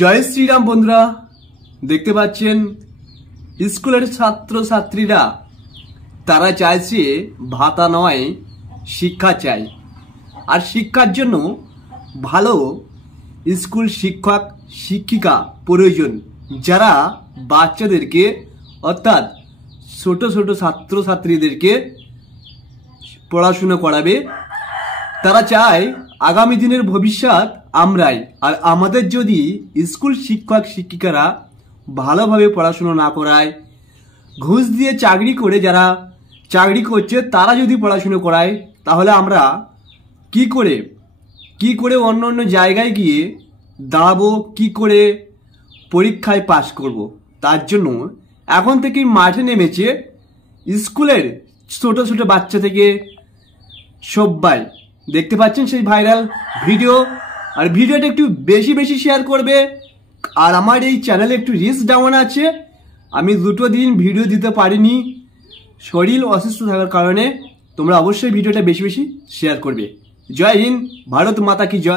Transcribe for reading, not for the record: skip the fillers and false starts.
জয় শ্রীরাম বন্ধুরা, দেখতে পাচ্ছেন স্কুলের ছাত্র ছাত্রীরা তারা চাইছে ভাতা নয় শিক্ষা চাই। আর শিক্ষার জন্য ভালো স্কুল শিক্ষক শিক্ষিকা প্রয়োজন, যারা বাচ্চাদেরকে অর্থাৎ ছোট ছোট ছাত্র ছাত্রীদেরকে পড়াশোনা করাবে। তারা চায় আগামী দিনের ভবিষ্যৎ আমরাই। আর আমাদের যদি স্কুল শিক্ষক শিক্ষিকারা ভালোভাবে পড়াশোনা না করায়, ঘুষ দিয়ে চাকরি করে যারা চাকরি করছে তারা যদি পড়াশুনো করায়, তাহলে আমরা কি করে অন্য অন্য জায়গায় গিয়ে দাঁড়াবো, কি করে পরীক্ষায় পাশ করব। তার জন্য এখন থেকেই মাঠে নেমেছে স্কুলের ছোট ছোট বাচ্চা থেকে সবাই। দেখতে পাচ্ছেন সেই ভাইরাল ভিডিও। আর ভিডিওটা একটু বেশি বেশি শেয়ার করবে। আর আমার এই চ্যানেলে একটু রিচ ডাউন আছে, আমি 2 দিন ভিডিও দিতে পারিনি শরীর অসুস্থ থাকার কারণে। তোমরা অবশ্যই ভিডিওটা বেশি বেশি শেয়ার করবে। জয় হিন্দ, ভারত মাতা কি জয়।